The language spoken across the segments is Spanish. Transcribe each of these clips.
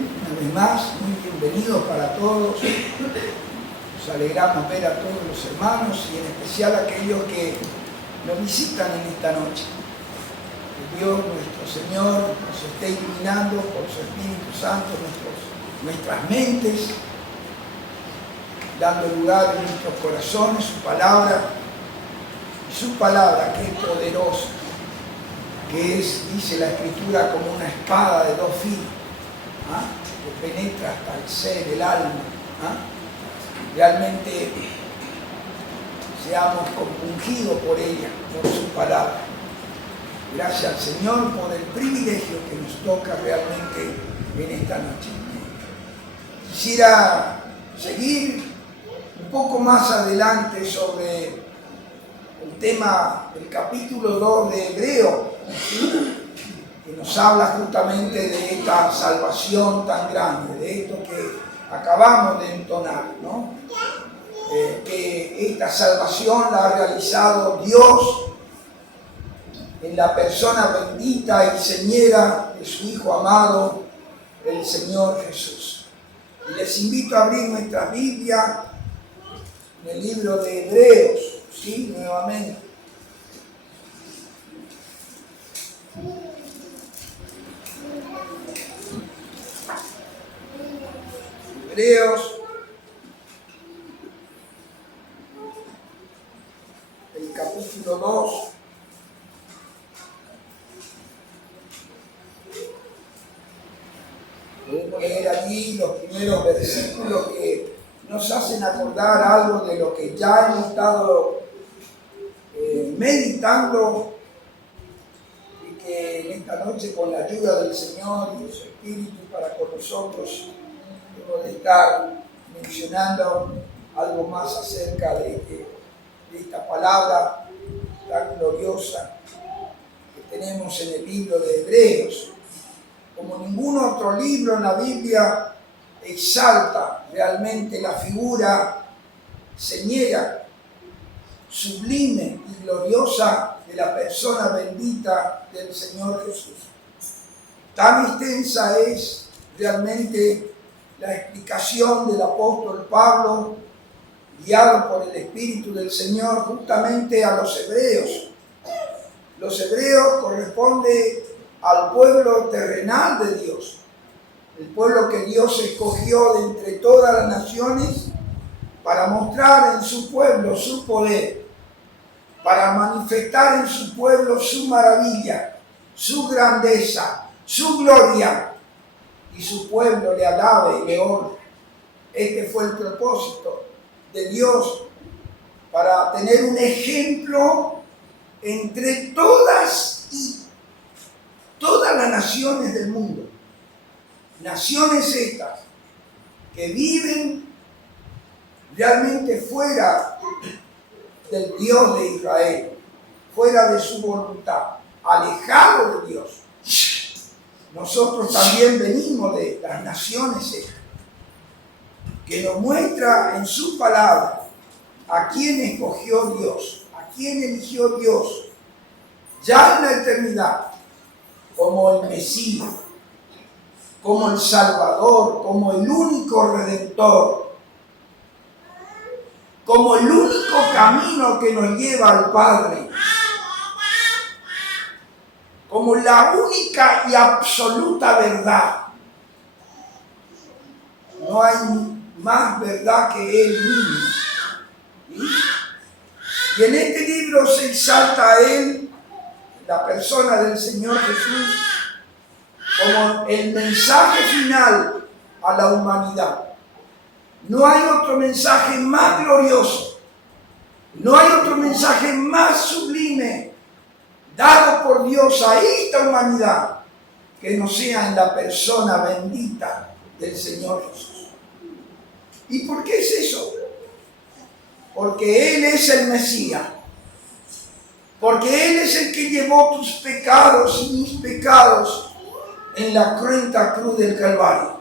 Bien, una vez más, muy bienvenidos para todos. Nos alegramos ver a todos los hermanos y en especial a aquellos que nos visitan en esta noche. Que Dios, nuestro Señor, nos esté iluminando por su Espíritu Santo nuestras mentes, dando lugar en nuestros corazones su palabra que es poderosa, que es, dice la Escritura, como una espada de dos filos, que penetra hasta el ser, el alma. Realmente seamos compungidos por ella, por su palabra. Gracias al Señor por el privilegio que nos toca realmente en esta noche. Quisiera seguir un poco más adelante sobre el tema del capítulo 2 de Hebreo, que nos habla justamente de esta salvación tan grande, de esto que acabamos de entonar, ¿no? Que esta salvación la ha realizado Dios en la persona bendita y señera de su Hijo amado, el Señor Jesús. Y les invito a abrir nuestra Biblia en el libro de Hebreos, ¿sí? Nuevamente. Hebreos, el capítulo 2. Podemos leer allí los primeros versículos que nos hacen acordar algo de lo que ya hemos estado meditando y que en esta noche, con la ayuda del Señor y de su Espíritu para con nosotros, debo de estar mencionando algo más acerca de esta palabra tan gloriosa que tenemos en el libro de Hebreos. Como ningún otro libro en la Biblia exalta realmente la figura señera, sublime y gloriosa de la persona bendita del Señor Jesús. Tan extensa es realmente la explicación del apóstol Pablo, guiado por el Espíritu del Señor, justamente a los hebreos. Los hebreos corresponden al pueblo terrenal de Dios, el pueblo que Dios escogió de entre todas las naciones para mostrar en su pueblo su poder, para manifestar en su pueblo su maravilla, su grandeza, su gloria, y su pueblo le alabe y le honre. Este fue el propósito de Dios, para tener un ejemplo entre todas las naciones del mundo. Naciones estas que viven realmente fuera del Dios de Israel, fuera de su voluntad, alejado de Dios. Nosotros también venimos de las naciones estas, que nos muestra en su palabra a quién escogió Dios, a quién eligió Dios, ya en la eternidad, como el Mesías, como el Salvador, como el único Redentor, como el único camino que nos lleva al Padre, como la única y absoluta verdad. No hay más verdad que Él mismo. Y en este libro se exalta a Él, la persona del Señor Jesús, como el mensaje final a la humanidad. No hay otro mensaje más glorioso, no hay otro mensaje más sublime dado por Dios a esta humanidad que no sea en la persona bendita del Señor Jesús. ¿Y por qué es eso? Porque Él es el Mesías. Porque Él es el que llevó tus pecados y mis pecados en la cruenta cruz del Calvario.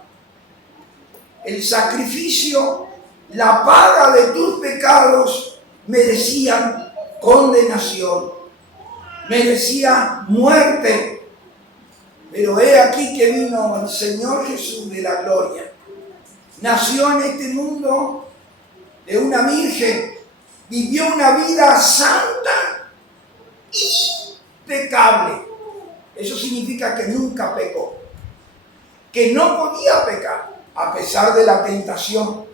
El sacrificio, la paga de tus pecados merecían condenación, merecía muerte. Pero he aquí que vino el Señor Jesús de la gloria. Nació en este mundo de una virgen, vivió una vida santa, impecable. Eso significa que nunca pecó, que no podía pecar a pesar de la tentación,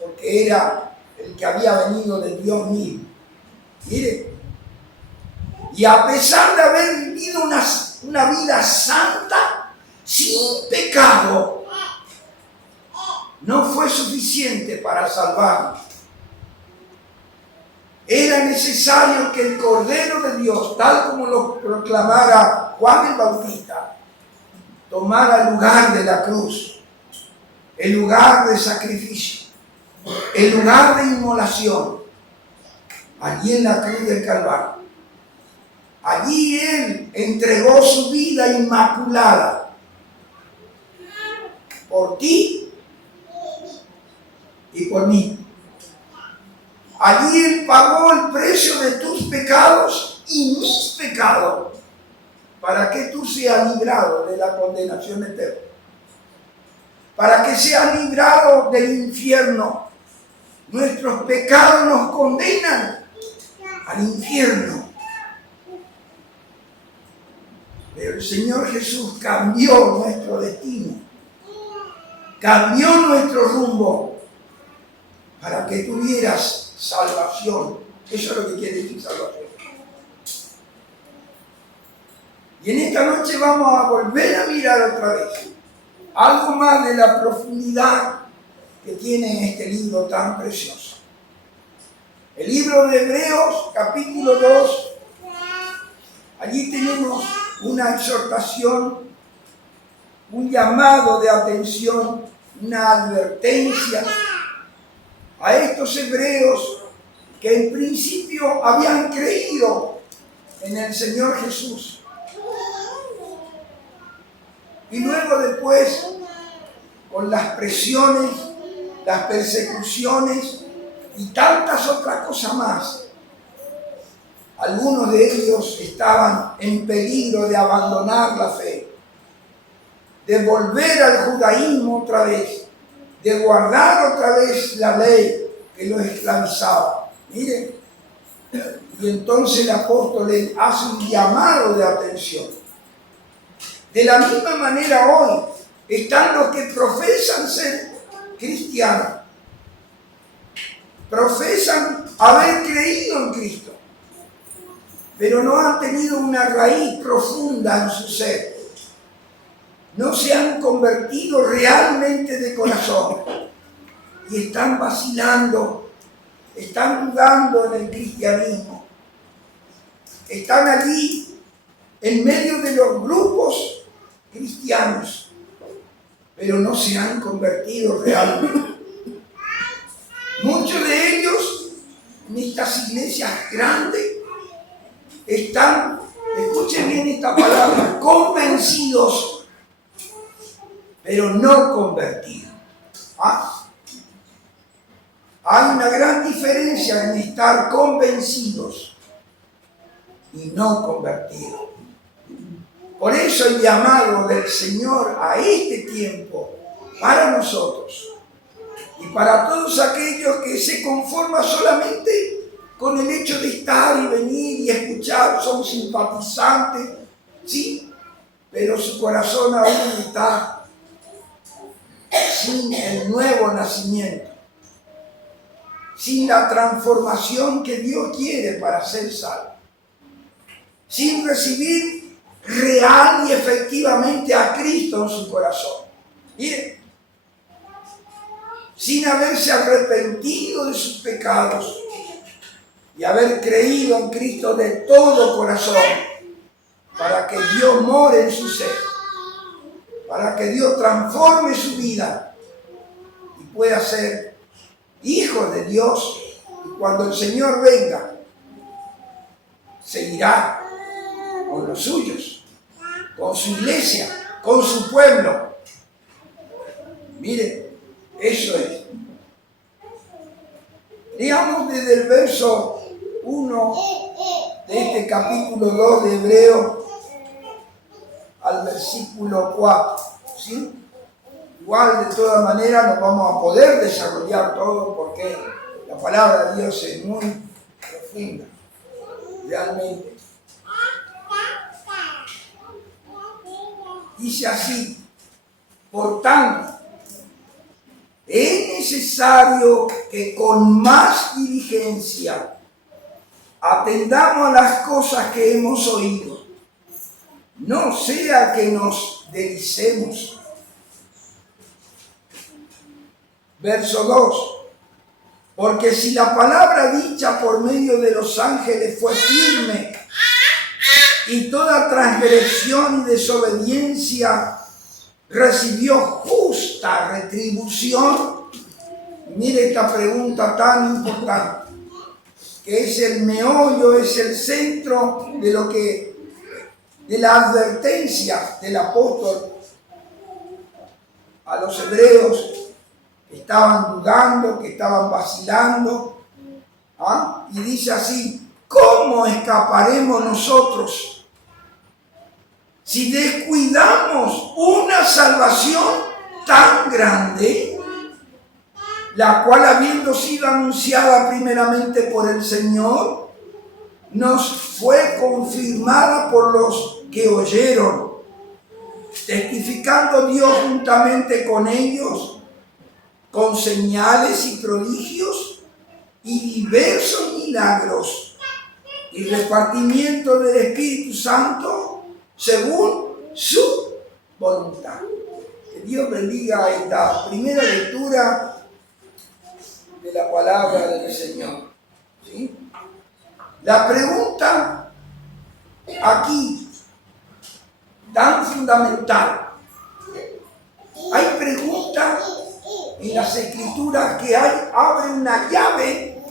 porque era el que había venido de Dios mismo. Mire, y a pesar de haber vivido una vida santa, sin pecado, no fue suficiente para salvarnos. Era necesario que el Cordero de Dios, tal como lo proclamara Juan el Bautista, tomara el lugar de la cruz, el lugar de sacrificio, el lugar de inmolación, allí en la cruz del Calvario. Allí Él entregó su vida inmaculada por ti y por mí. Allí Él pagó el precio de tus pecados y mis pecados para que tú seas librado de la condenación eterna, para que seas librado del infierno. Nuestros pecados nos condenan al infierno. Pero el Señor Jesús cambió nuestro destino, cambió nuestro rumbo para que tuvieras salvación. Eso es lo que quiere decir salvación. Y en esta noche vamos a volver a mirar otra vez algo más de la profundidad que tiene este libro tan precioso. El libro de Hebreos, capítulo 2, allí tenemos una exhortación, un llamado de atención, una advertencia a estos hebreos que en principio habían creído en el Señor Jesús. Y luego después, con las presiones, las persecuciones y tantas otras cosas más, algunos de ellos estaban en peligro de abandonar la fe, de volver al judaísmo otra vez, de guardar otra vez la ley que los esclavizaba. Miren, y entonces el apóstol le hace un llamado de atención. De la misma manera hoy están los que profesan ser cristianos, profesan haber creído en Cristo, pero no han tenido una raíz profunda en su ser. No se han convertido realmente de corazón y están vacilando, están dudando en el cristianismo. Están allí en medio de los grupos cristianos, pero no se han convertido realmente. Muchos de ellos en estas iglesias grandes están, escuchen bien esta palabra, convencidos, pero no convertidos. Hay una gran diferencia en estar convencidos y no convertidos. Por eso el llamado del Señor a este tiempo para nosotros y para todos aquellos que se conforman solamente con el hecho de estar y venir y escuchar, son simpatizantes, sí, pero su corazón aún está sin el nuevo nacimiento, sin la transformación que Dios quiere para ser salvo, sin recibir real y efectivamente a Cristo en su corazón. Miren, sin haberse arrepentido de sus pecados y haber creído en Cristo de todo corazón, para que Dios more en su ser, para que Dios transforme su vida y pueda ser hijo de Dios. Y cuando el Señor venga, seguirá con los suyos, con su iglesia, con su pueblo. Mire, eso es. Leamos desde el verso 1 de este capítulo 2 de Hebreos al versículo 4. ¿Sí? Igual, de todas maneras, no vamos a poder desarrollar todo porque la palabra de Dios es muy profunda, realmente. Dice así: por tanto, es necesario que con más diligencia atendamos a las cosas que hemos oído, no sea que nos deslicemos. Verso 2. Porque si la palabra dicha por medio de los ángeles fue firme, y toda transgresión y desobediencia recibió justa retribución. Mire esta pregunta tan importante, que es el meollo, es el centro de la advertencia del apóstol a los hebreos que estaban dudando, que estaban vacilando. Y dice así: ¿cómo escaparemos nosotros si descuidamos una salvación tan grande, la cual, habiendo sido anunciada primeramente por el Señor, nos fue confirmada por los que oyeron, testificando Dios juntamente con ellos, con señales y prodigios y diversos milagros y repartimiento del Espíritu Santo según su voluntad? Que Dios bendiga esta primera lectura de la palabra del Señor. ¿Sí? La pregunta aquí, tan fundamental, hay preguntas en las Escrituras que abren una llave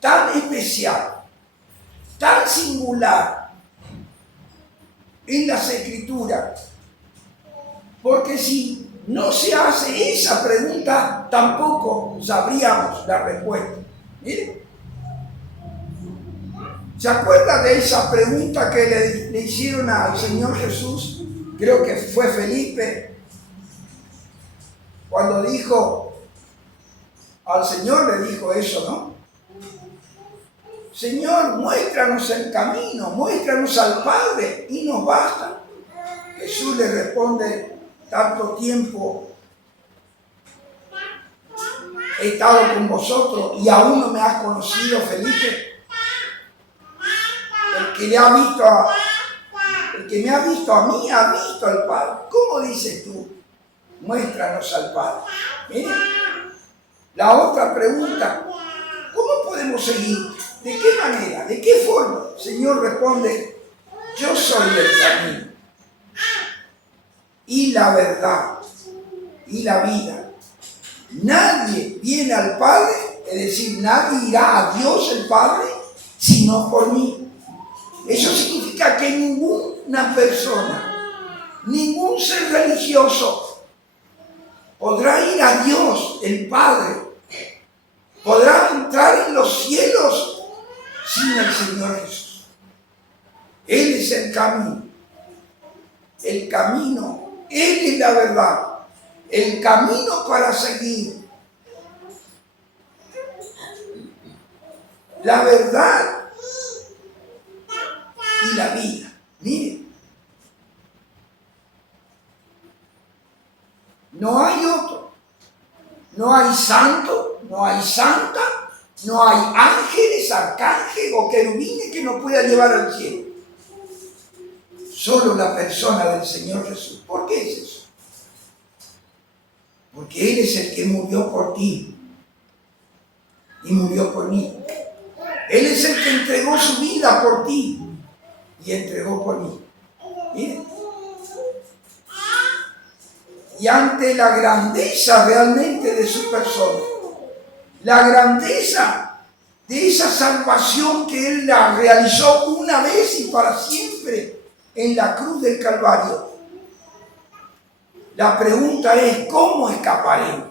tan especial, tan singular en las Escrituras, porque si no se hace esa pregunta, tampoco sabríamos la respuesta. Miren, ¿se acuerda de esa pregunta que le hicieron al Señor Jesús? Creo que fue Felipe, cuando dijo, al Señor le dijo eso, ¿no? Señor, muéstranos el camino, muéstranos al Padre y nos basta. Jesús le responde: tanto tiempo he estado con vosotros y aún no me has conocido, Felipe. El que me ha visto a mí, ha visto al Padre. ¿Cómo dices tú? Muéstranos al Padre. Miren, la otra pregunta: ¿cómo podemos seguir? ¿De qué manera? ¿De qué forma? El Señor responde: yo soy el camino y la verdad y la vida. Nadie viene al Padre, es decir, nadie irá a Dios el Padre, sino por mí. Eso significa que ninguna persona, ningún ser religioso podrá ir a Dios el Padre, podrá entrar en los cielos sin el Señor Jesús. Él es el camino, Él es la verdad, el camino para seguir. La verdad y la vida. Miren, no hay otro, no hay santo, no hay santa, no hay ángeles, arcángeles o querubines que nos puedan llevar al cielo. Solo la persona del Señor Jesús. ¿Por qué es eso? Porque Él es el que murió por ti y murió por mí. Él es el que entregó su vida por ti y entregó por mí. Miren. Y ante la grandeza realmente de su persona, la grandeza de esa salvación que Él la realizó una vez y para siempre en la cruz del Calvario, la pregunta es: ¿cómo escaparemos?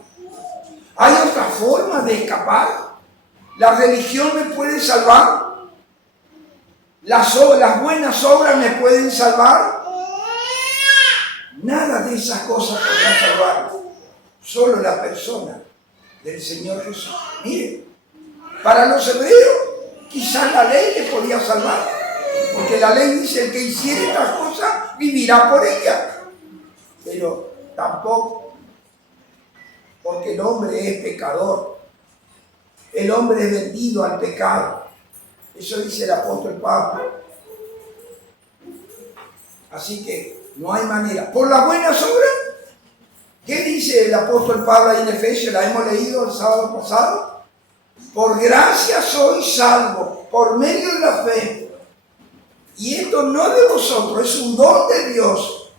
¿Hay otra forma de escapar? ¿La religión me puede salvar? ¿Las buenas obras me pueden salvar? Nada de esas cosas podrá salvar. Solo la persona del Señor Jesús. Mire, para los hebreos quizás la ley les podía salvar, porque la ley dice: el que hiciere estas cosas vivirá por ella. Pero tampoco, porque el hombre es pecador. El hombre es vendido al pecado. Eso dice el apóstol Pablo. Así que no hay manera. Por las buenas obras, ¿qué dice el apóstol Pablo ahí en Efesios? La hemos leído el sábado pasado. Por gracia sois salvos, por medio de la fe. Y esto no de vosotros, es un don de Dios.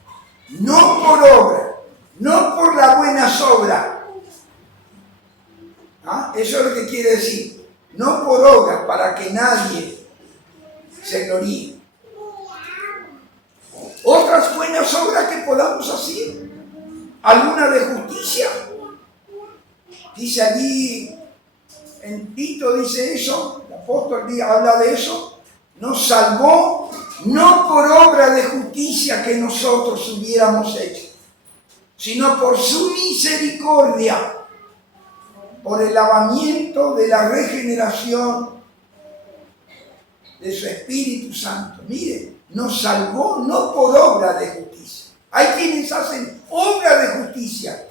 No por obra, no por las buenas obras. ¿Ah? Eso es lo que quiere decir. No por obras, para que nadie se gloríe. Otras buenas obras que podamos hacer. Alguna de justicia. Dice allí, en Tito dice eso, el apóstol habla de eso. Nos salvó no por obra de justicia que nosotros hubiéramos hecho, sino por su misericordia, por el lavamiento de la regeneración de su Espíritu Santo. Mire, nos salvó no por obra de justicia. Hay quienes hacen obra de justicia,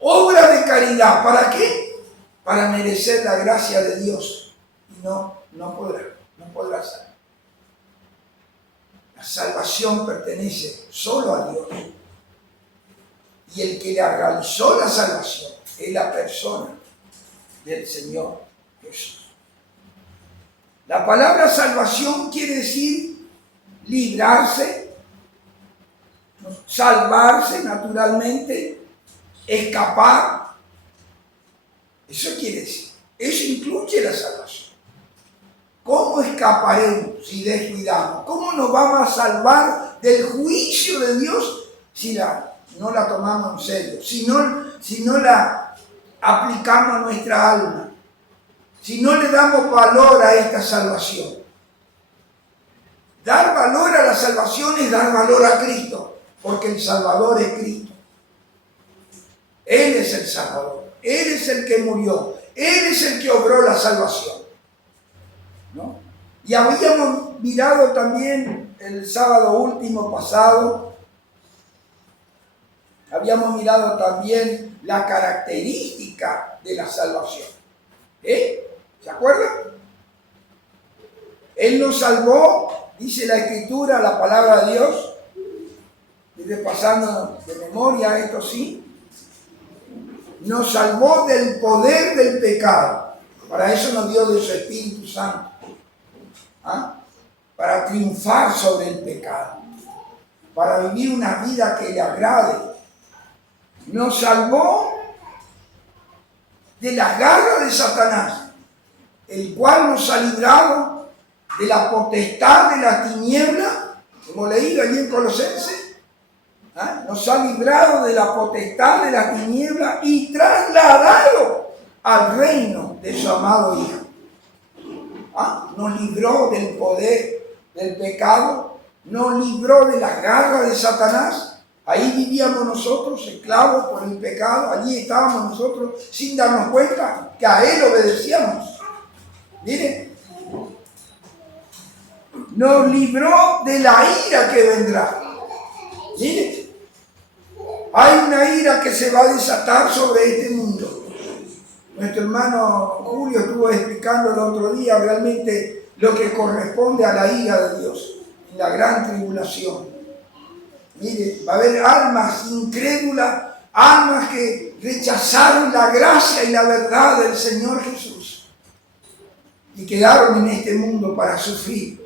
obra de caridad. ¿Para qué? Para merecer la gracia de Dios. Y no podrá ser. La salvación pertenece solo a Dios. Y el que le realizó la salvación es la persona del Señor Jesús. La palabra salvación quiere decir librarse, salvarse naturalmente, escapar. Eso quiere decir. Eso incluye la salvación. ¿Cómo escaparemos si descuidamos? ¿Cómo nos vamos a salvar del juicio de Dios si no la tomamos en serio? Si no la aplicamos a nuestra alma. Si no le damos valor a esta salvación. Dar valor a la salvación es dar valor a Cristo, porque el Salvador es Cristo. Él es el Salvador. Él es el que murió. Él es el que obró la salvación. ¿No? Y habíamos mirado también el sábado último pasado, habíamos mirado también la característica de la salvación. ¿Se acuerdan? Él nos salvó, dice la Escritura, la palabra de Dios, repasando de memoria esto sí, nos salvó del poder del pecado. Para eso nos dio de su Espíritu Santo. ¿Ah? Para triunfar sobre el pecado, para vivir una vida que le agrade. Nos salvó de las garras de Satanás, el cual nos ha librado de la potestad de la tiniebla, como leído allí en Colosenses. ¿Ah? Nos ha librado de la potestad de la tiniebla y trasladado al reino de su amado Hijo. ¿Ah? Nos libró del poder del pecado, nos libró de las garras de Satanás. Ahí vivíamos nosotros, esclavos por el pecado. Allí estábamos nosotros sin darnos cuenta que a Él obedecíamos. Miren, nos libró de la ira que vendrá. Miren, hay una ira que se va a desatar sobre este mundo. Nuestro hermano Julio estuvo explicando el otro día realmente lo que corresponde a la ira de Dios en la gran tribulación. Mire, va a haber almas incrédulas, almas que rechazaron la gracia y la verdad del Señor Jesús y quedaron en este mundo para sufrir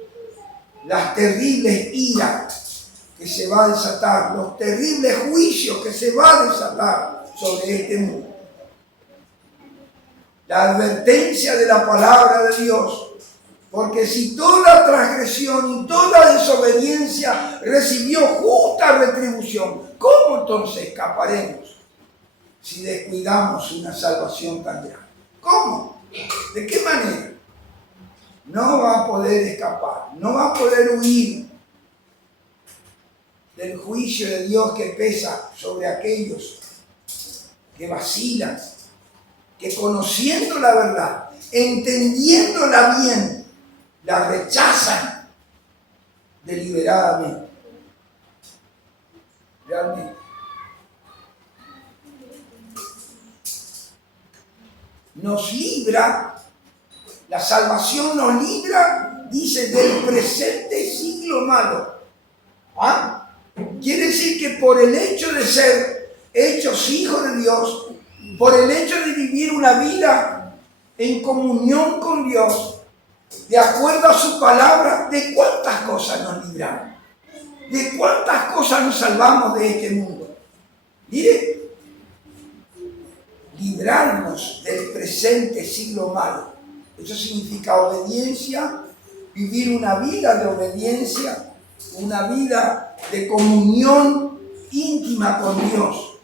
las terribles iras que se va a desatar, los terribles juicios que se va a desatar sobre este mundo. La advertencia de la palabra de Dios. Porque si toda transgresión y toda desobediencia recibió justa retribución, ¿cómo entonces escaparemos si descuidamos una salvación tan grande? ¿Cómo? ¿De qué manera? No va a poder escapar, no va a poder huir del juicio de Dios que pesa sobre aquellos que vacilan, que conociendo la verdad, entendiéndola bien, la rechazan deliberadamente. Realmente. Nos libra, la salvación nos libra, dice, del presente siglo malo. ¿Ah? Quiere decir que por el hecho de ser hechos hijos de Dios, por el hecho de vivir una vida en comunión con Dios, de acuerdo a su palabra, ¿de cuántas cosas nos libramos? ¿De cuántas cosas nos salvamos de este mundo? Mire, librarnos del presente siglo malo. Eso significa obediencia, vivir una vida de obediencia, una vida de comunión íntima con Dios.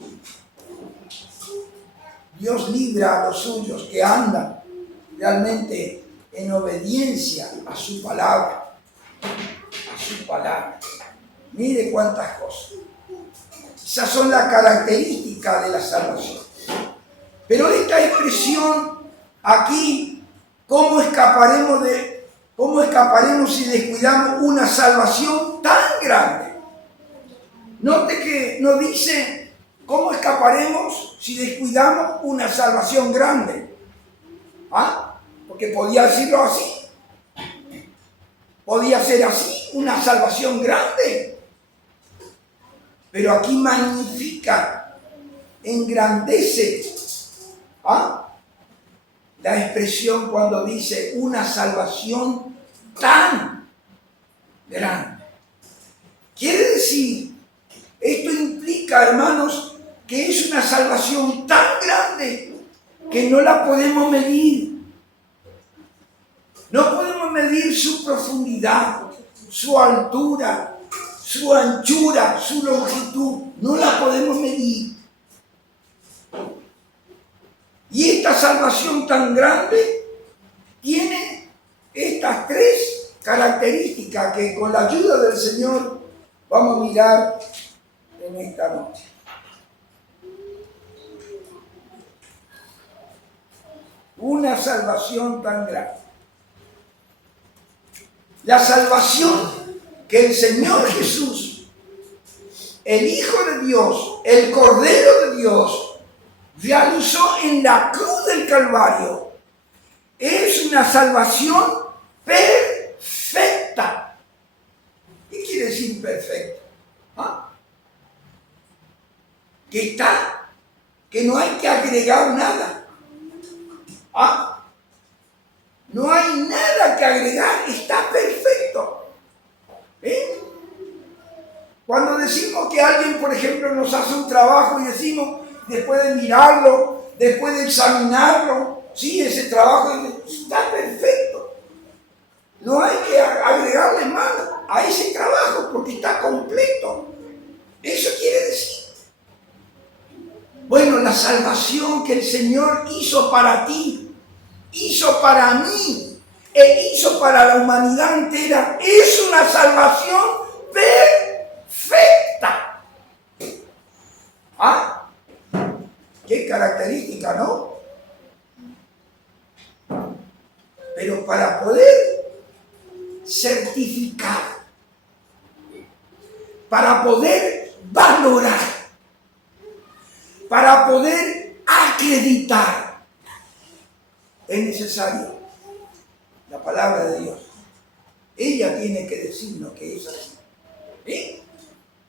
Dios libra a los suyos que andan realmente en obediencia a su palabra. A su palabra. Mire cuántas cosas. Esas son las características de la salvación. Pero esta expresión aquí, ¿cómo escaparemos si descuidamos una salvación tan grande? Note que nos dice, ¿cómo escaparemos si descuidamos una salvación grande? ¿Ah? Porque podía decirlo así. Podía ser así, una salvación grande. Pero aquí magnifica, engrandece la expresión cuando dice una salvación tan grande. Quiere decir, esto implica, hermanos, que es una salvación tan grande que no la podemos medir. No podemos medir su profundidad, su altura, su anchura, su longitud. No la podemos medir. Y esta salvación tan grande tiene estas tres características que con la ayuda del Señor vamos a mirar en esta noche. Una salvación tan grande. La salvación que el Señor Jesús, el Hijo de Dios, el Cordero de Dios, realizó en la cruz del Calvario, es una salvación perfecta. ¿Qué quiere decir perfecta? ¿Ah? Que no hay que agregar nada. ¿Ah? No hay nada que agregar, está perfecto. Cuando decimos que alguien, por ejemplo, nos hace un trabajo y decimos, después de mirarlo, después de examinarlo, sí, ese trabajo está perfecto. No hay que agregarle más a ese trabajo porque está completo. Eso quiere decir. Bueno, la salvación que el Señor hizo para ti, hizo para mí, e hizo para la humanidad entera, es una salvación perfecta. ¿Ah? Qué característica, ¿no? Pero para poder certificar, para poder valorar, para poder acreditar, es necesario la palabra de Dios. Ella tiene que decirnos que es así. ¿Sí?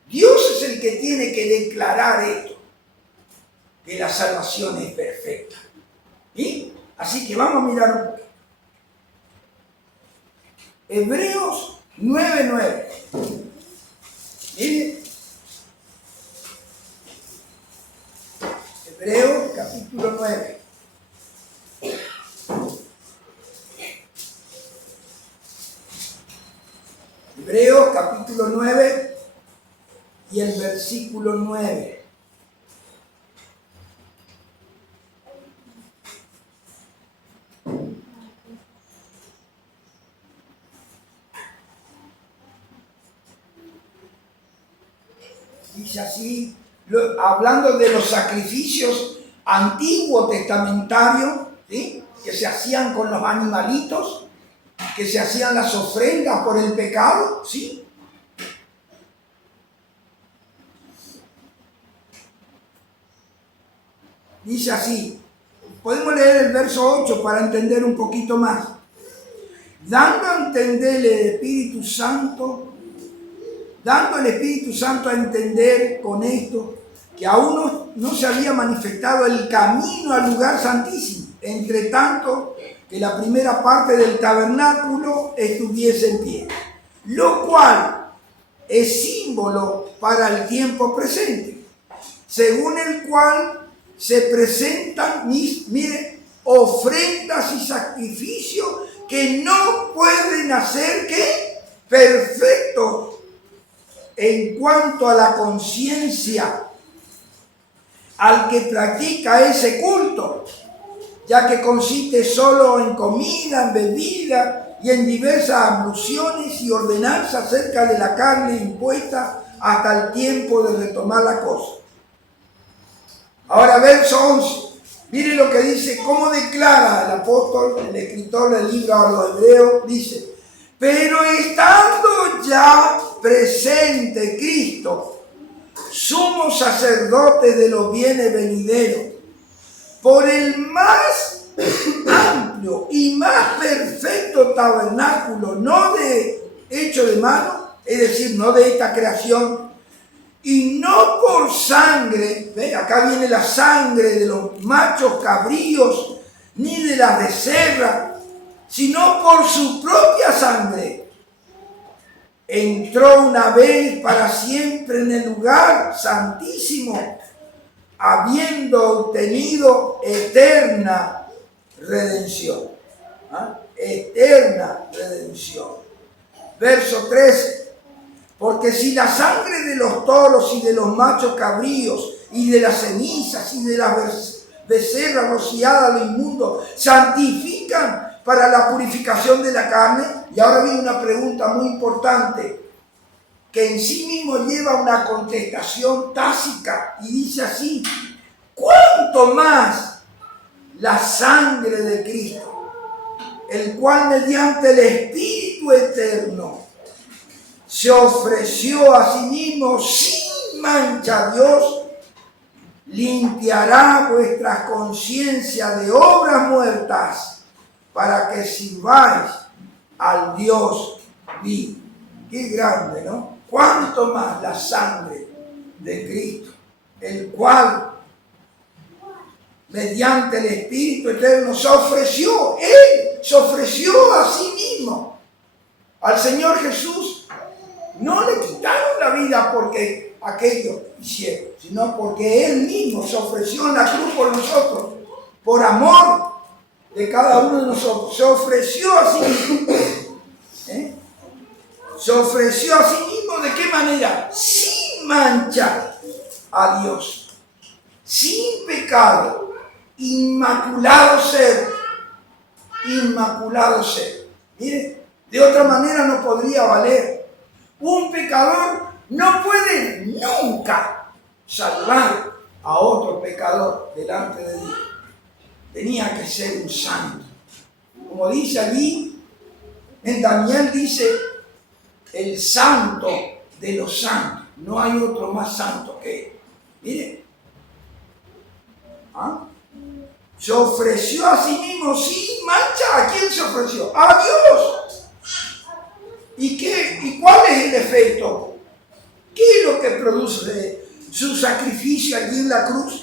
Dios es el que tiene que declarar esto, que la salvación es perfecta. ¿Sí? Así que vamos a mirar un poco. Hebreos 9:9. Miren. Hebreos capítulo 9. Hebreos capítulo 9 y el versículo 9. dice así, hablando de los sacrificios antiguos testamentarios, ¿sí?, que se hacían con los animalitos, que se hacían las ofrendas por el pecado, ¿sí? Dice así, podemos leer el verso 8 para entender un poquito más. Dando a entender el Espíritu Santo, dando al Espíritu Santo a entender con esto que aún no se había manifestado el camino al lugar santísimo, entre tanto que la primera parte del tabernáculo estuviese en pie, lo cual es símbolo para el tiempo presente, según el cual se presentan, mire, ofrendas y sacrificios que no pueden hacer que perfectos en cuanto a la conciencia al que practica ese culto, ya que consiste solo en comida, en bebida y en diversas abluciones y ordenanzas acerca de la carne impuesta hasta el tiempo de retomar la cosa. Ahora, verso 11. Mire lo que dice, cómo declara el apóstol, el escritor del libro a los Hebreos, dice: pero estando ya presente Cristo, sumo sacerdote de los bienes venideros, por el más amplio y más perfecto tabernáculo, no de hecho de mano, es decir, no de esta creación, y no por sangre, ¿ve? Acá viene la sangre de los machos cabríos, ni de las becerras, sino por su propia sangre, entró una vez para siempre en el lugar santísimo, habiendo obtenido eterna redención. ¿Ah? Eterna redención. Verso 13. Porque si la sangre de los toros y de los machos cabríos y de las cenizas y de las becerras rociadas a lo inmundo santifican para la purificación de la carne, y ahora viene una pregunta muy importante que en sí mismo lleva una contestación tácita y dice así: ¿cuánto más la sangre de Cristo, el cual mediante el Espíritu eterno se ofreció a sí mismo sin mancha a Dios, limpiará vuestras conciencias de obras muertas para que sirváis al Dios vivo? Qué grande, ¿no? Cuánto más la sangre de Cristo, el cual mediante el Espíritu eterno se ofreció, Él se ofreció a sí mismo. Al Señor Jesús no le quitaron la vida porque aquellos hicieron, sino porque Él mismo se ofreció en la cruz por nosotros, por amor de cada uno de nosotros. Se ofreció a sí mismo. Se ofreció a sí mismo, ¿de qué manera? Sin mancha a Dios, sin pecado, inmaculado ser. Inmaculado ser. Mire, de otra manera no podría valer. Un pecador no puede nunca salvar a otro pecador delante de Dios. Tenía que ser un santo. Como dice allí, en Daniel dice, el santo de los santos. No hay otro más santo que él. Mire. ¿Ah? Se ofreció a sí mismo sin mancha. ¿A quién se ofreció? ¡A Dios! ¿Y cuál es el efecto? ¿Qué es lo que produce su sacrificio allí en la cruz?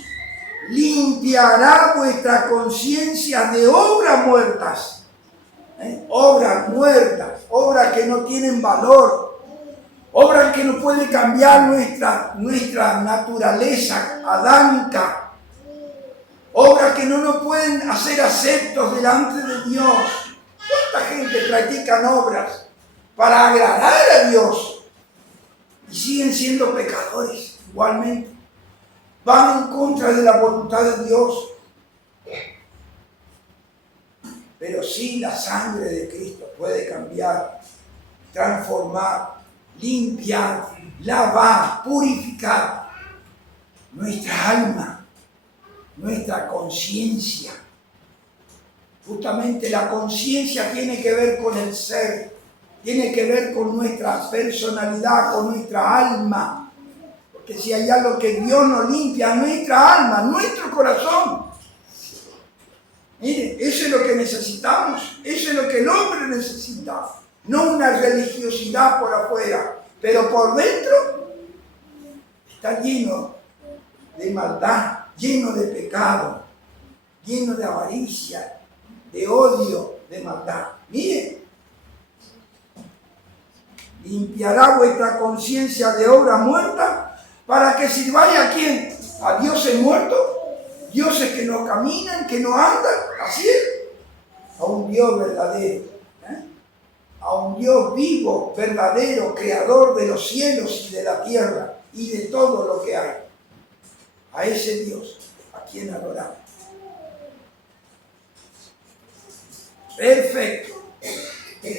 Limpiará vuestra conciencia de obras muertas. Obras muertas, obras que no tienen valor, obras que no pueden cambiar nuestra naturaleza adámica, obras que no nos pueden hacer aceptos delante de Dios. ¿Cuánta gente practica obras para agradar a Dios y siguen siendo pecadores igualmente? Van en contra de la voluntad de Dios. Pero sí, la sangre de Cristo puede cambiar, transformar, limpiar lavar, purificar nuestra alma, nuestra conciencia. Justamente la conciencia tiene que ver con el ser, tiene que ver con nuestra personalidad, con nuestra alma. Porque si hay algo que Dios nos limpia, nuestra alma, nuestro corazón. Mire, eso es lo que necesitamos, eso es lo que el hombre necesita. No una religiosidad por afuera, pero por dentro está lleno de maldad, lleno de pecado, lleno de avaricia, de odio, de maldad. Mire, limpiará vuestra conciencia de obra muerta para que sirváis a quién, a dioses muertos, dioses que no caminan, que no andan, así es, a un Dios verdadero, a un Dios vivo, verdadero, creador de los cielos y de la tierra y de todo lo que hay. A ese Dios, a quien adoramos. Perfecto.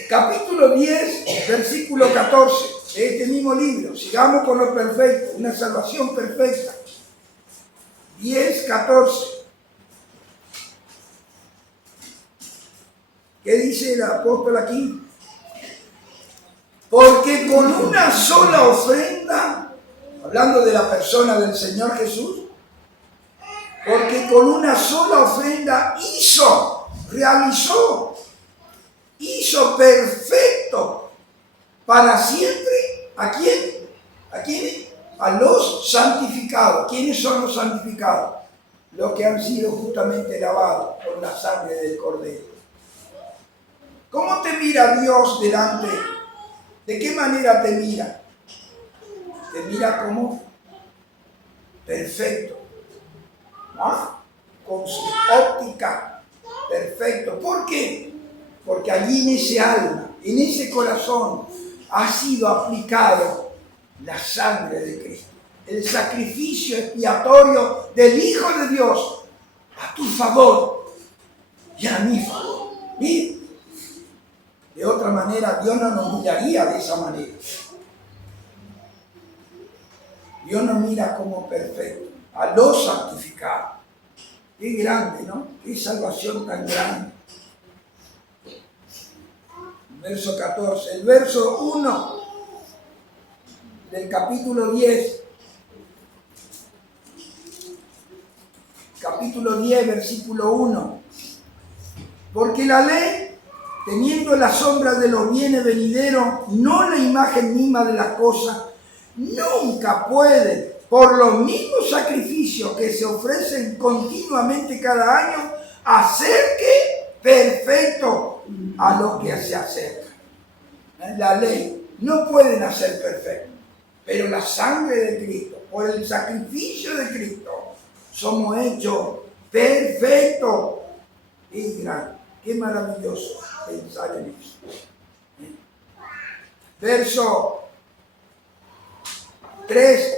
Capítulo 10, versículo 14 de este mismo libro. Sigamos con lo perfecto, una salvación perfecta. 10, 14. ¿Qué dice el apóstol aquí? Porque con una sola ofrenda, hablando de la persona del Señor Jesús, porque con una sola ofrenda realizó perfecto para siempre. ¿A quién? ¿A quién? A los santificados. ¿Quiénes son los santificados? Los que han sido justamente lavados por la sangre del Cordero. ¿Cómo te mira Dios delante? ¿De qué manera te mira? Te mira como perfecto, ¿no? Con su óptica perfecto. ¿Por qué? Porque allí en ese alma, en ese corazón, ha sido aplicado la sangre de Cristo, el sacrificio expiatorio del Hijo de Dios a tu favor y a mi favor. ¿Sí? De otra manera, Dios no nos miraría de esa manera. Dios nos mira como perfecto, a los santificados. Qué grande, ¿no? Qué salvación tan grande. Verso 14, el verso 1 del capítulo 10. Capítulo 10, versículo 1. Porque la ley, teniendo la sombra de los bienes venideros, no la imagen misma de la cosa, nunca puede, por los mismos sacrificios que se ofrecen continuamente cada año, hacer que perfecto a los que se acercan. La ley no pueden hacer perfecto, pero la sangre de Cristo, por el sacrificio de Cristo, somos hechos perfectos. Y grande, qué maravilloso pensar en eso. Verso 3.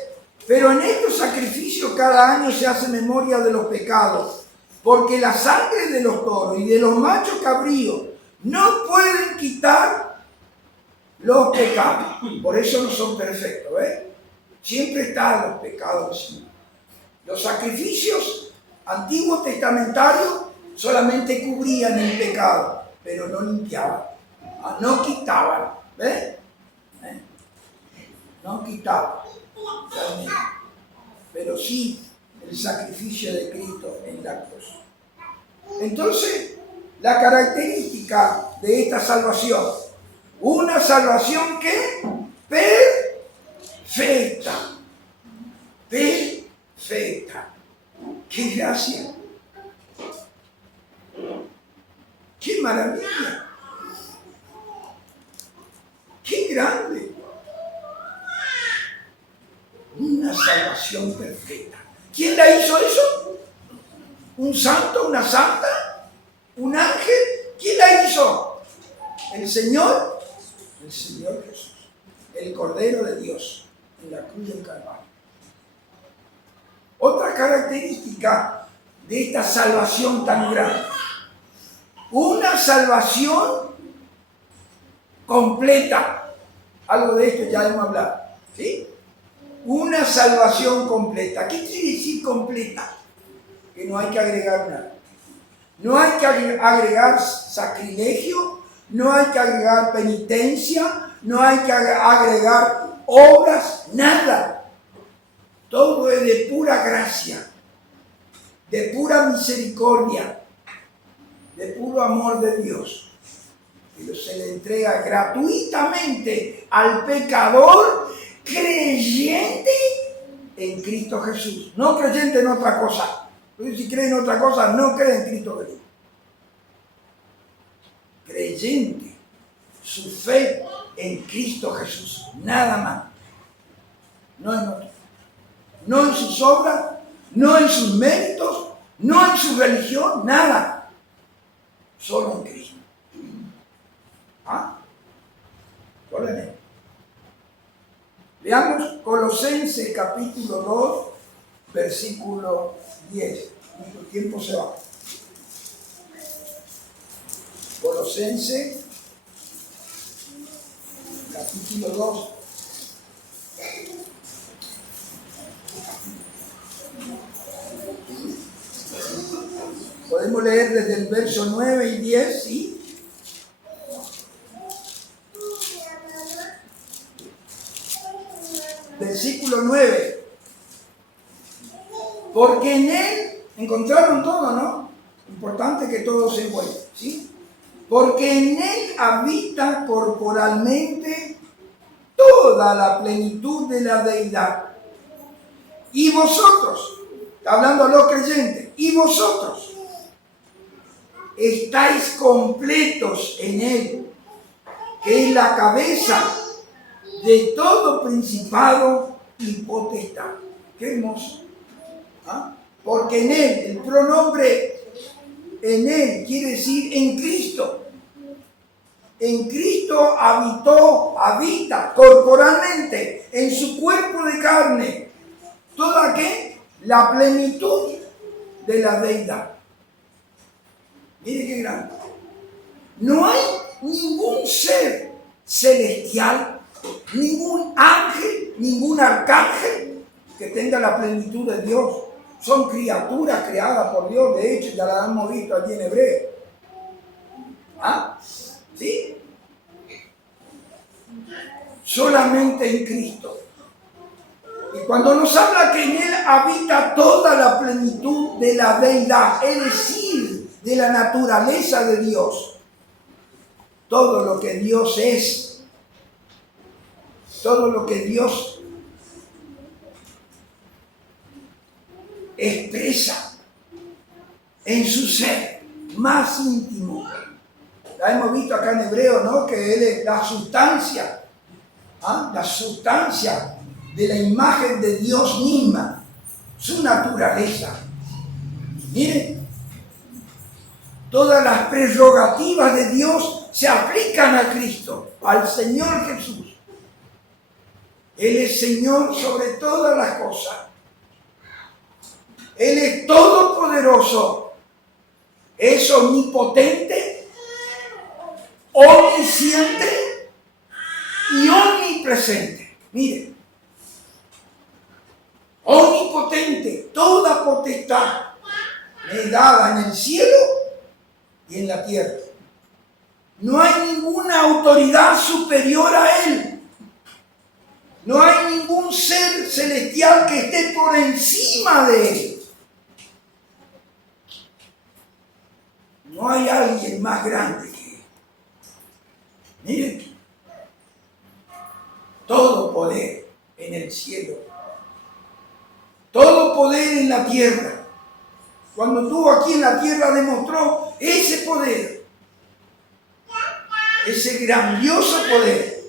Pero en estos sacrificios cada año se hace memoria de los pecados, porque la sangre de los toros y de los machos cabríos no pueden quitar los pecados. Por eso no son perfectos, Siempre están los pecados encima. Los sacrificios antiguos testamentarios solamente cubrían el pecado, pero no limpiaban, no quitaban, no quitaban, pero sí el sacrificio de Cristo en la cruz. Entonces, la característica de esta salvación, una salvación que perfecta, perfecta. ¡Qué gracia! ¡Qué maravilla! ¡Qué grande! Una salvación perfecta. ¿Quién la hizo eso? ¿Un santo? ¿Una santa? ¿Un ángel? ¿Quién la hizo? ¿El Señor? El Señor Jesús, el Cordero de Dios, en la cruz del Calvario. Otra característica de esta salvación tan grande, una salvación completa. Algo de esto ya hemos hablado, ¿sí? una salvación completa. ¿Qué quiere decir completa? Que no hay que agregar nada. No hay que agregar sacrilegio, no hay que agregar penitencia, no hay que agregar obras, nada. Todo es de pura gracia, de pura misericordia, de puro amor de Dios. Pero se le entrega gratuitamente al pecador creyente en Cristo Jesús. No creyente en otra cosa. Porque si cree en otra cosa, no cree en Cristo Jesús. Creyente, su fe en Cristo Jesús, nada más. No en otro. No en sus obras, no en sus méritos, no en su religión, nada. Solo en Cristo. ¿Ah? Solo en Él. Veamos Colosenses capítulo 2, versículo 10. Nuestro tiempo se va. Colosenses capítulo 2. Podemos leer desde el verso 9 y 10, ¿sí? Versículo 9. Porque en Él, encontraron todo, ¿no? Importante que todo se encuentre, ¿sí? Porque en Él habita corporalmente toda la plenitud de la deidad. Y vosotros, hablando a los creyentes, y vosotros estáis completos en Él, que es la cabeza de todo principado y potestad. Qué hermoso. ¿Ah? Porque en Él, el pronombre en Él quiere decir en Cristo. En Cristo habita corporalmente, en su cuerpo de carne, toda ¿qué? La plenitud de la deidad. Mire qué grande. No hay ningún ser celestial, ningún ángel, ningún arcángel que tenga la plenitud de Dios. Son criaturas creadas por Dios, de hecho ya las hemos visto allí en Hebreo. ¿Ah? ¿Sí? Solamente en Cristo. Y cuando nos habla que en Él habita toda la plenitud de la deidad, es decir, de la naturaleza de Dios, todo lo que Dios es, todo lo que Dios expresa en su ser más íntimo. La hemos visto acá en Hebreo, ¿no? Que Él es la sustancia, ¿ah? La sustancia de la imagen de Dios misma, su naturaleza. Miren, todas las prerrogativas de Dios se aplican a Cristo, al Señor Jesús. Él es Señor sobre todas las cosas. Él es todopoderoso, es omnipotente, omnisciente y omnipresente. Miren, omnipotente, toda potestad le es dada en el cielo y en la tierra. No hay ninguna autoridad superior a Él. No hay ningún ser celestial que esté por encima de Él. No hay alguien más grande que Él. Miren, todo poder en el cielo, todo poder en la tierra. Cuando estuvo aquí en la tierra demostró ese poder, ese grandioso poder.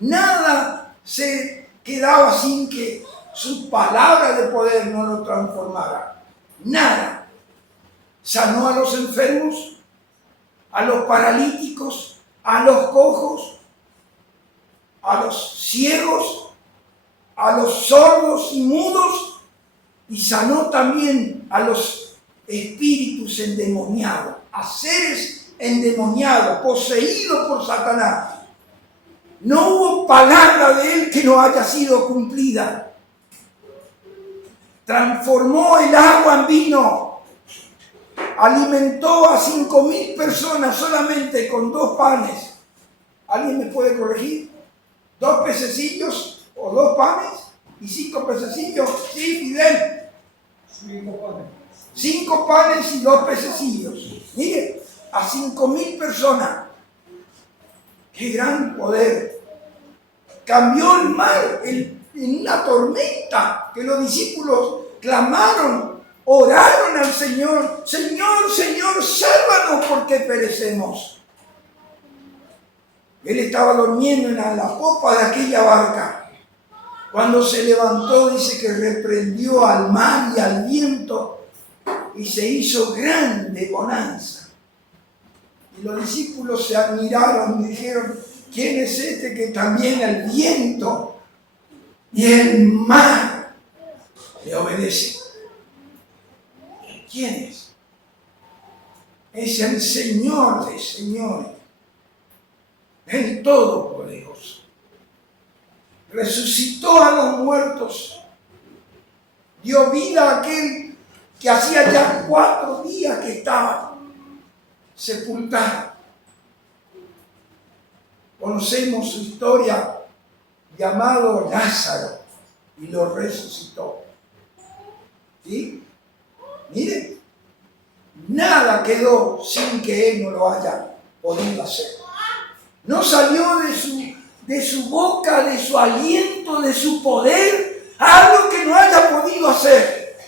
Nada se quedaba sin que su palabra de poder no lo transformara. Nada. Sanó a los enfermos, a los paralíticos, a los cojos, a los ciegos, a los sordos y mudos, y sanó también a los espíritus endemoniados, a seres endemoniados, poseídos por Satanás. No hubo palabra de Él que no haya sido cumplida. transformó el agua en vino, alimentó a 5.000 personas solamente con 2 panes. ¿Alguien me puede corregir? 2 pececillos o 2 panes y 5 pececillos. Sí, Fidel. 5 panes y 2 pececillos. Mire, a 5.000 personas. ¡Qué gran poder! Cambió el mar en una tormenta, que los discípulos clamaron, oraron al Señor: Señor, Señor, sálvanos porque perecemos. Él estaba durmiendo en la popa de aquella barca. Cuando se levantó, dice que reprendió al mar y al viento y se hizo grande bonanza. Y los discípulos se admiraron y dijeron: ¿quién es este que también el viento y el mar le obedecen? ¿Quién es? Es el Señor de señores, el Todopoderoso. Resucitó a los muertos, dio vida a aquel que hacía ya 4 días que estaba sepultado. Conocemos su historia, llamado Lázaro, y lo resucitó. ¿Sí? Miren, nada quedó sin que él no lo haya podido hacer. No salió de su boca, de su aliento, de su poder, algo que no haya podido hacer.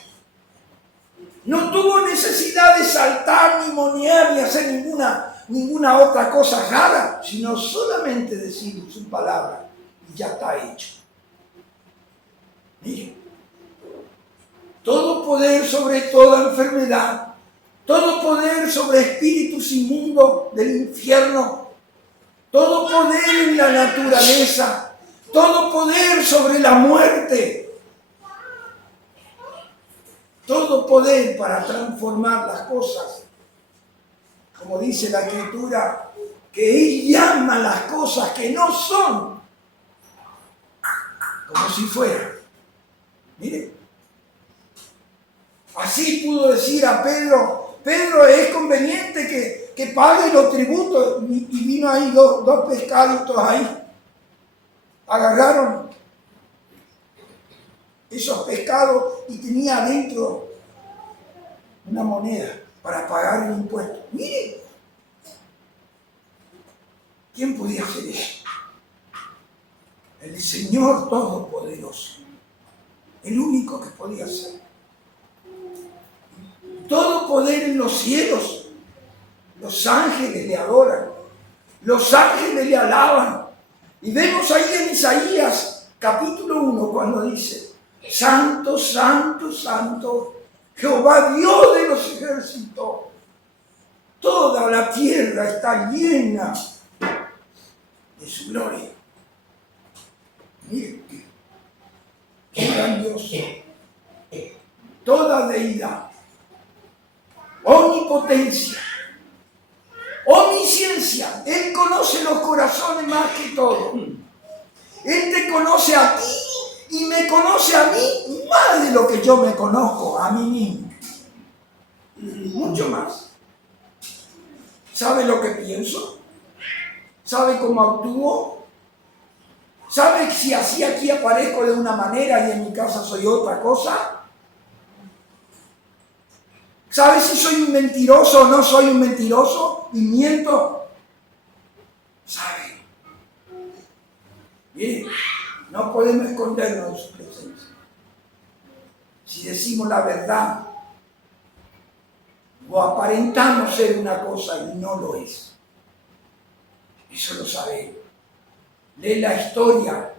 No tuvo necesidad de saltar, ni monear, ni hacer ninguna otra cosa rara, sino solamente decir su palabra y ya está hecho. Miren, todo poder sobre toda enfermedad, todo poder sobre espíritus inmundos del infierno, todo poder en la naturaleza, todo poder sobre la muerte, todo poder para transformar las cosas. Como dice la Escritura, que Él llama las cosas que no son como si fueran. Mire, así pudo decir a Pedro: Pedro, es conveniente que pague los tributos. Y vino ahí dos pescaditos ahí. Agarraron esos pescados y tenía adentro una moneda para pagar el impuesto. Miren, ¿quién podía hacer eso? El Señor Todopoderoso, el único que podía hacer. Todo poder en los cielos. Los ángeles le adoran, los ángeles le alaban. Y vemos ahí en Isaías capítulo 1 cuando dice: Santo, Santo, Santo, Jehová Dios de los ejércitos. Toda la tierra está llena de su gloria. Miren, qué grandioso. Toda deidad, omnipotencia, omnisciencia. Él conoce los corazones más que todo. Él te conoce a ti y me conoce a mí más de lo que yo me conozco a mí mismo. Mucho más. ¿Sabe lo que pienso? ¿Sabe cómo actúo? ¿Sabe si así aquí aparezco de una manera y en mi casa soy otra cosa? ¿Sabe si soy un mentiroso o no soy un mentiroso y miento? ¿Sabe? Bien, no podemos escondernos de su presencia. Si decimos la verdad o aparentamos ser una cosa y no lo es. Eso lo sabemos. Lee la historia,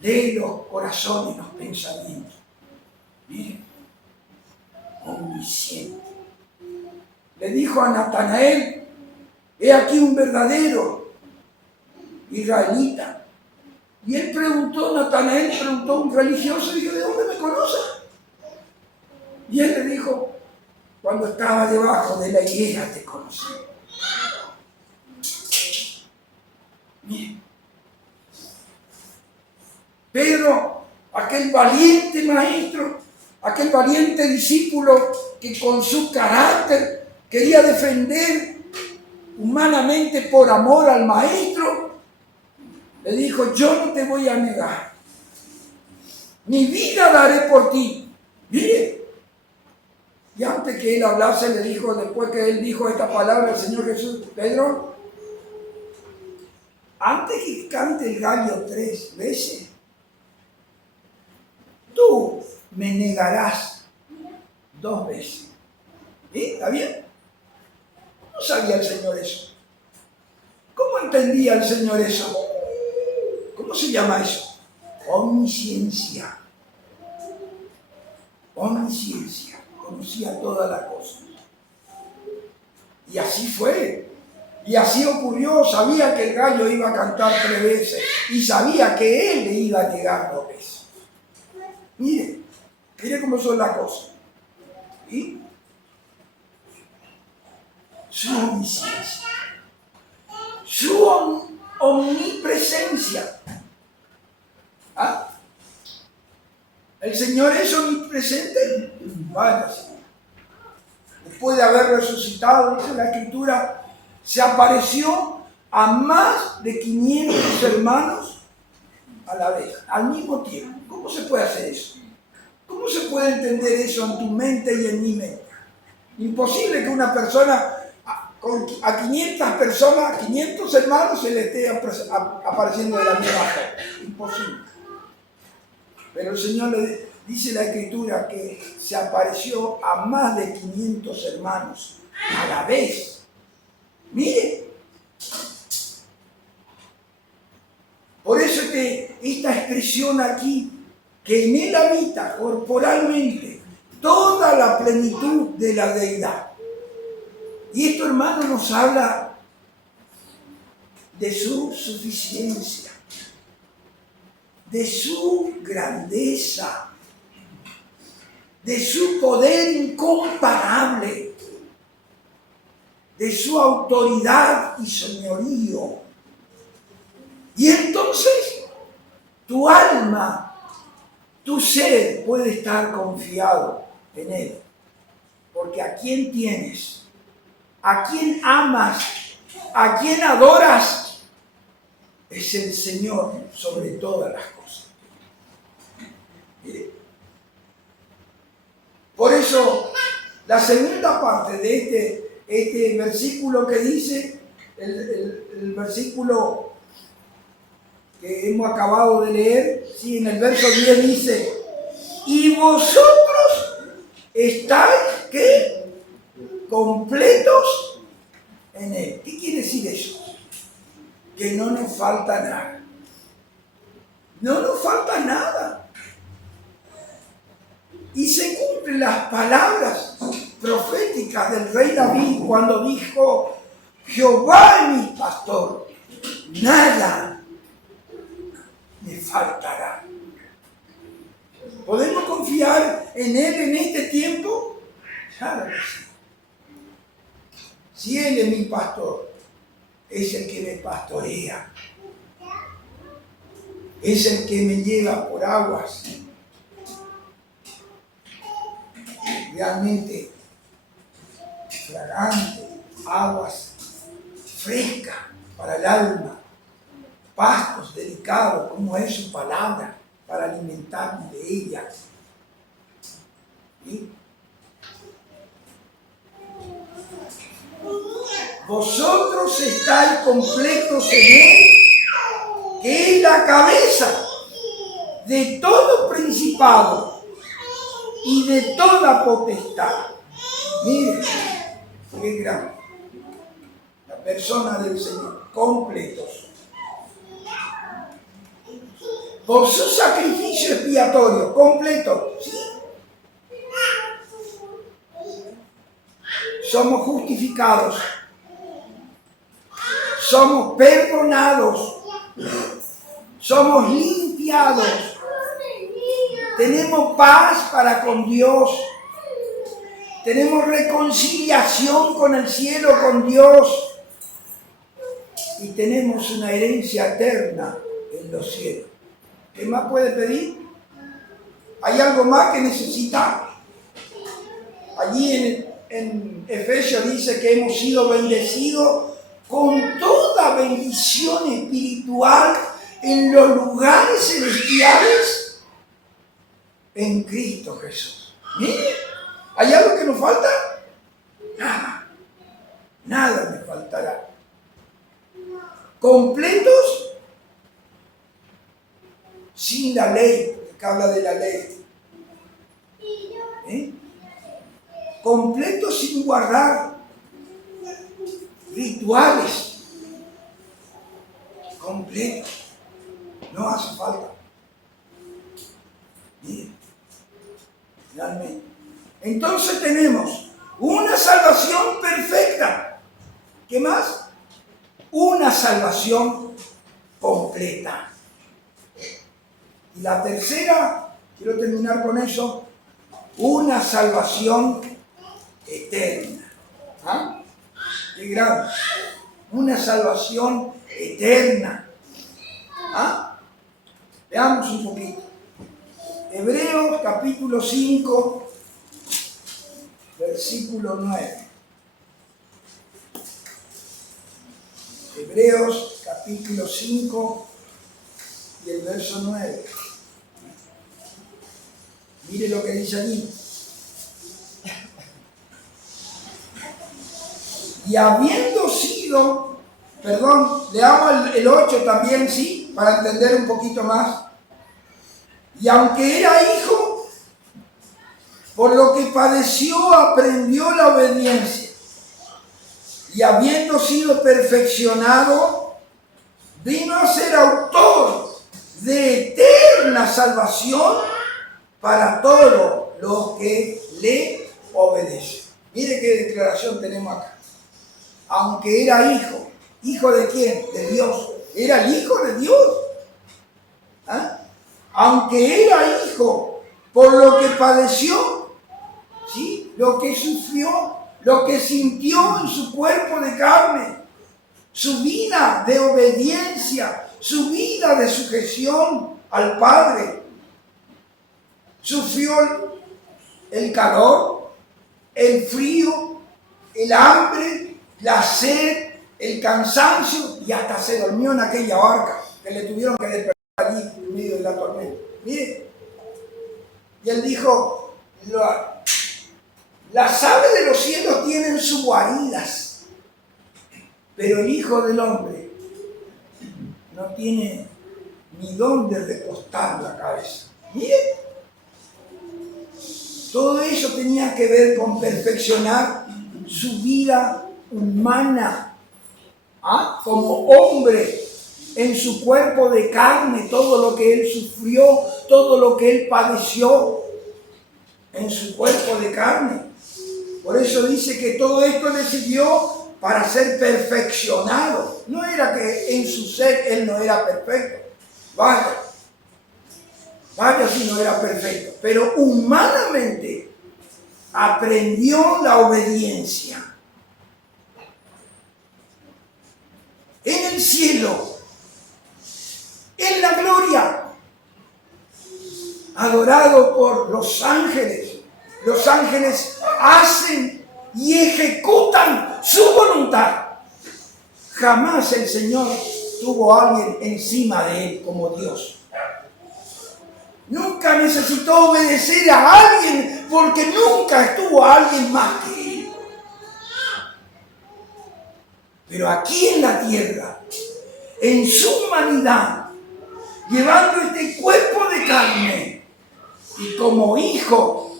lee los corazones, los pensamientos. Miren, omnisciente. Le dijo a Natanael: he aquí un verdadero israelita. Y él preguntó, Natanael preguntó a un religioso, y dijo: ¿de dónde me conoces? Y él le dijo: cuando estaba debajo de la higuera te conocí. Miren, Pedro, aquel aquel valiente maestro, aquel valiente discípulo que con su carácter quería defender humanamente por amor al maestro, le dijo: yo no te voy a negar, mi vida daré por ti. Mire, y antes que él hablase, le dijo, después que él dijo esta palabra, el Señor Jesús: Pedro, antes que cante el gallo 3 veces, tú me negarás 2 veces. ¿Sí? ¿Está bien? No sabía el Señor eso. ¿Cómo entendía el Señor eso? ¿Cómo se llama eso? Omnisciencia. Omnisciencia. Conocía todas las cosas. Y así fue. Y así ocurrió. Sabía que el gallo iba a cantar 3 veces. Y sabía que él le iba a llegar 2 veces. Mire cómo son las cosas. ¿Sí? Su omnisciencia. Su omnipresencia. ¿Ah? ¿El Señor es omnipresente? Vaya, Señor. Después de haber resucitado, dice la Escritura, se apareció a más de 500 hermanos a la vez, al mismo tiempo. ¿Cómo se puede hacer eso? ¿Cómo se puede entender eso en tu mente y en mi mente? Imposible que una persona, a 500 personas, 500 hermanos, se le esté apareciendo de la misma forma. Imposible. Pero el Señor le dice la Escritura que se apareció a más de 500 hermanos a la vez. Mire. Por eso que esta expresión aquí, que en él habita corporalmente toda la plenitud de la deidad. Y esto, hermano, nos habla de su suficiencia, de su grandeza, de su poder incomparable, de su autoridad y señorío. Y entonces tu alma, tu ser puede estar confiado en Él. Porque ¿a quién tienes? ¿A quién amas? ¿A quién adoras? Es el Señor sobre todas las cosas. Mire. Por eso, la segunda parte de este versículo que dice, el versículo que hemos acabado de leer, sí, en el verso 10 dice: y vosotros estáis, ¿qué? Completos en Él. ¿Qué quiere decir eso? Que no nos falta nada. No nos falta nada. Y se cumplen las palabras proféticas del rey David cuando dijo: Jehová es mi pastor, nada me faltará. ¿Podemos confiar en Él en este tiempo? Claro que sí. Si Él es mi pastor, es el que me pastorea, es el que me lleva por aguas realmente fragantes, aguas frescas para el alma, pastos delicados, como es su palabra, para alimentarme de ella. ¿Sí? Vosotros estáis completos en Él, que es la cabeza de todo principado y de toda potestad. Miren, qué grande. La persona del Señor, completos. Por su sacrificio expiatorio, completo, ¿sí? Somos justificados, somos perdonados, somos limpiados, tenemos paz para con Dios, tenemos reconciliación con el cielo, con Dios, y tenemos una herencia eterna en los cielos. ¿Qué más puede pedir? hay algo más que necesitamos. Allí en Efesios dice que hemos sido bendecidos con toda bendición espiritual en los lugares celestiales en Cristo Jesús. Mire, ¿hay algo que nos falta? Nada, nada me faltará. Completos sin la ley, porque habla de la ley. Completos sin guardar rituales. Completos. No hace falta. Miren, realmente. Entonces tenemos una salvación perfecta. ¿Qué más? Una salvación completa. Y la tercera, quiero terminar con eso, una salvación eterna. ¿Ah? Qué grande. Una salvación eterna. ¿Ah? Veamos un poquito. Hebreos capítulo 5, versículo 9. Hebreos capítulo 5 y el verso 9. Mire lo que dice allí. Y habiendo sido, leamos el 8 también, ¿sí? Para entender un poquito más. Y aunque era hijo, por lo que padeció, aprendió la obediencia. Y habiendo sido perfeccionado, vino a ser autor de eterna salvación para todos los que le obedecen. Mire qué declaración tenemos acá. Aunque era hijo. ¿Hijo de quién? De Dios. Era el hijo de Dios. ¿Ah? Aunque era hijo, por lo que padeció, ¿sí? Lo que sufrió, lo que sintió en su cuerpo de carne, su vida de obediencia, su vida de sujeción al Padre. Sufrió el calor, el frío, el hambre, la sed, el cansancio, y hasta se durmió en aquella barca que le tuvieron que despertar allí en medio de la tormenta. Mire, y él dijo, las aves de los cielos tienen sus guaridas, pero el Hijo del Hombre no tiene ni dónde recostar la cabeza. Mire, todo eso tenía que ver con perfeccionar su vida humana, ¿ah? Como hombre, en su cuerpo de carne, todo lo que él sufrió, todo lo que él padeció en su cuerpo de carne. Por eso dice que todo esto le sirvió para ser perfeccionado. No era que en su ser él no era perfecto. Vaya si no era perfecto. Pero humanamente aprendió la obediencia. En el cielo, en la gloria, adorado por los ángeles. Los ángeles hacen y ejecutan su voluntad. Jamás el Señor tuvo a alguien encima de él como Dios. Nunca necesitó obedecer a alguien porque nunca estuvo a alguien más que él. Pero aquí en la tierra, en su humanidad, llevando este cuerpo de carne y como hijo,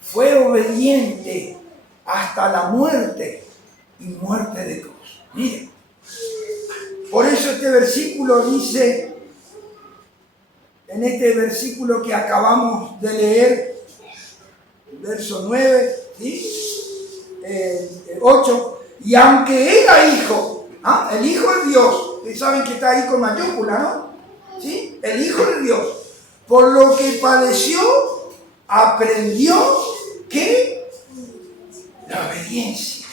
fue obediente hasta la muerte y muerte de cruz. Miren, por eso este versículo dice, en este versículo que acabamos de leer, verso 9, ¿sí? 8, y aunque era hijo, el Hijo de Dios, ustedes saben que está ahí con mayúscula, ¿no? ¿Sí? El Hijo de Dios, por lo que padeció, aprendió que la obediencia.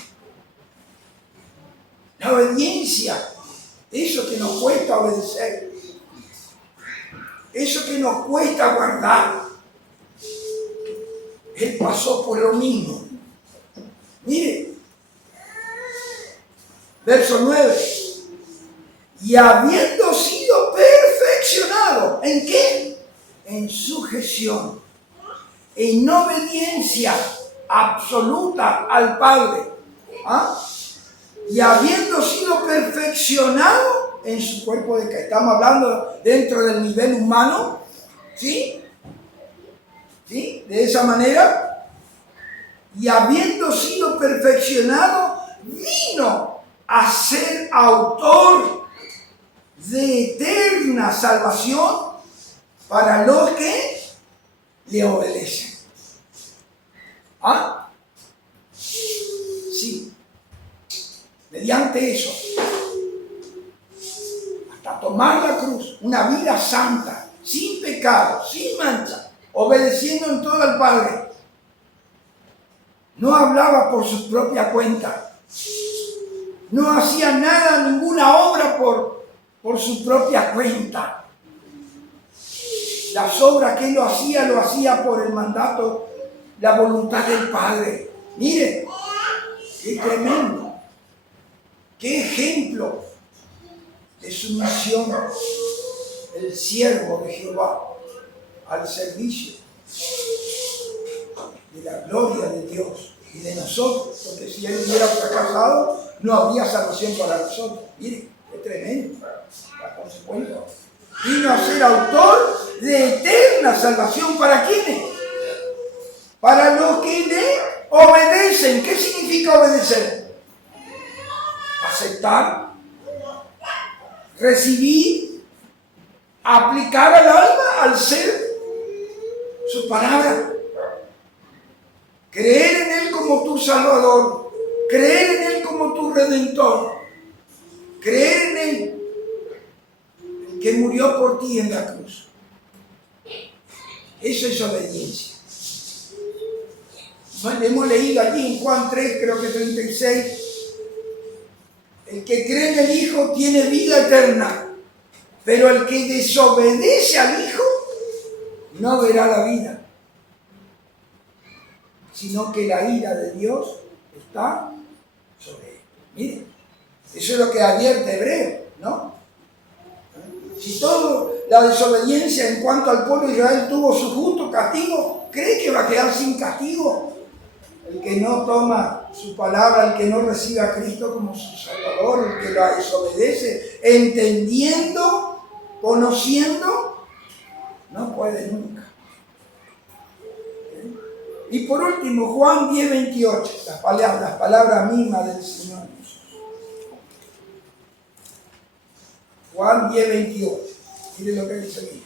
La obediencia, eso que nos cuesta obedecer, eso que nos cuesta guardar, Él pasó por lo mismo. Mire, verso 9. Y habiendo sido perfeccionado, ¿en qué? En sujeción, en obediencia absoluta al Padre. ¿Ah? Y habiendo sido perfeccionado en su cuerpo, de que estamos hablando dentro del nivel humano, ¿sí? ¿Sí? De esa manera, y habiendo sido perfeccionado, vino a ser autor de eterna salvación para los que le obedecen. ¿Ah? Sí. Mediante eso, hasta tomar la cruz, una vida santa, sin pecado, sin mancha, obedeciendo en todo al Padre. No hablaba por su propia cuenta. No hacía nada, ninguna obra por su propia cuenta. Las obras que él lo hacía por el mandato, la voluntad del Padre. Mire, qué tremendo. Qué ejemplo de sumisión el siervo de Jehová al servicio de la gloria de Dios y de nosotros, porque si él hubiera fracasado, no habría salvación para nosotros. Mire, es tremendo la consecuencia. Vino a ser autor de eterna salvación. ¿Para quiénes? Para los que le obedecen. ¿Qué significa obedecer? Aceptar, recibir, aplicar al alma, al ser, su palabra. Creer en Él como tu Salvador, creer en Él como tu Redentor, creer en Él, el que murió por ti en la cruz. Eso es obediencia. Hemos leído allí en Juan 3, creo que 36, el que cree en el Hijo tiene vida eterna, pero el que desobedece al Hijo no verá la vida, sino que la ira de Dios está sobre él. Miren, eso es lo que advierte Hebreo, ¿no? Si toda la desobediencia en cuanto al pueblo de Israel tuvo su justo castigo, ¿cree que va a quedar sin castigo? El que no toma su palabra, el que no recibe a Cristo como su Salvador, el que la desobedece, entendiendo, conociendo, no puede nunca. Y por último, Juan 10:28, las palabras mismas del Señor Jesús. Juan 10:28, mire lo que dice aquí.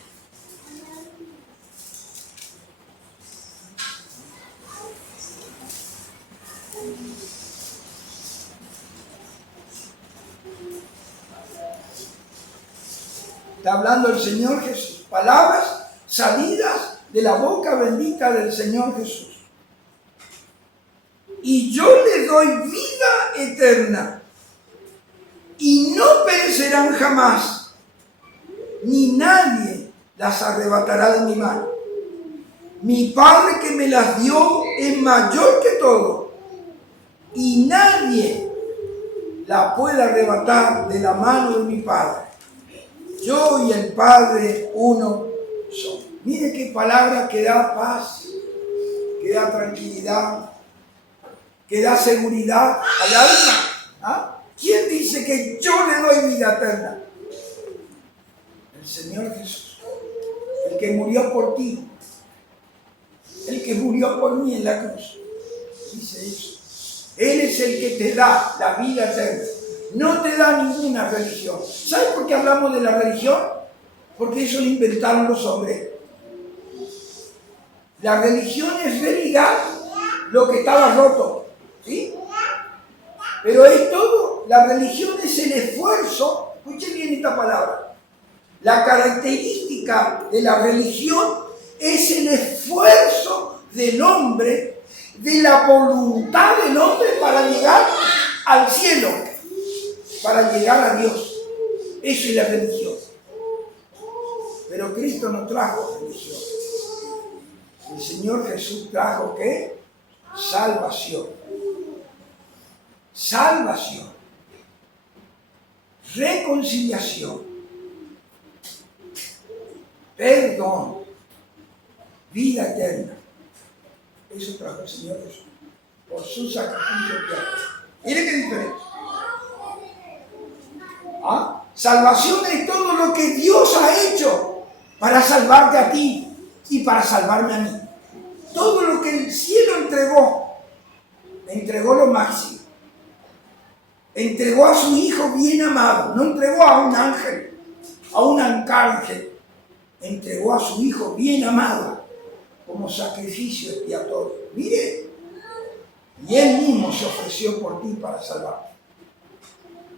Está hablando el Señor Jesús, palabras salidas de la boca bendita del Señor Jesús. Y yo le doy vida eterna, y no perecerán jamás, ni nadie las arrebatará de mi mano. Mi Padre que me las dio es mayor que todo, y nadie la puede arrebatar de la mano de mi Padre. Yo y el Padre uno son. Mire qué palabra que da paz, que da tranquilidad, que da seguridad al alma. ¿Ah? ¿Quién dice que yo le doy vida eterna? El Señor Jesús, el que murió por ti, el que murió por mí en la cruz. Dice eso. Él es el que te da la vida eterna. No te da ninguna religión. ¿Sabes por qué hablamos de la religión? Porque eso lo inventaron los hombres. La religión es religar lo que estaba roto. ¿Sí? Pero es todo. La religión es el esfuerzo. Escuchen bien esta palabra. La característica de la religión es el esfuerzo del hombre, de la voluntad del hombre para llegar al cielo, para llegar a Dios. Eso es la religión. Pero Cristo no trajo religión. El Señor Jesús trajo ¿qué? Salvación. Salvación. Reconciliación. Perdón. Vida eterna. Eso trajo el Señor Jesús. Por su sacrificio eterno. Mire qué diferencia. ¿Ah? Salvación es todo lo que Dios ha hecho para salvarte a ti y para salvarme a mí. Todo lo que el cielo entregó lo máximo. Entregó a su Hijo bien amado, no entregó a un ángel, a un arcángel, entregó a su Hijo bien amado como sacrificio expiatorio. Mire, y Él mismo se ofreció por ti para salvarte.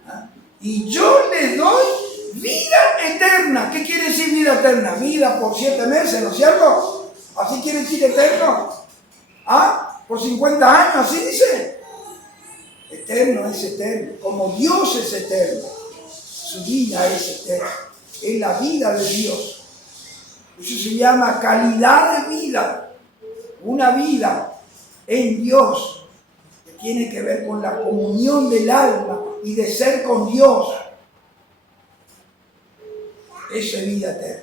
¿Ah? Y yo le doy vida eterna. ¿Qué quiere decir vida eterna? Vida por 7 meses, ¿no es cierto? ¿Así quiere decir eterno? ¿Ah? ¿Por 50 años? ¿Así dice? Eterno es eterno. Como Dios es eterno, su vida es eterna. Es la vida de Dios. Eso se llama calidad de vida. Una vida en Dios que tiene que ver con la comunión del alma y de ser con Dios. Eso es vida eterna.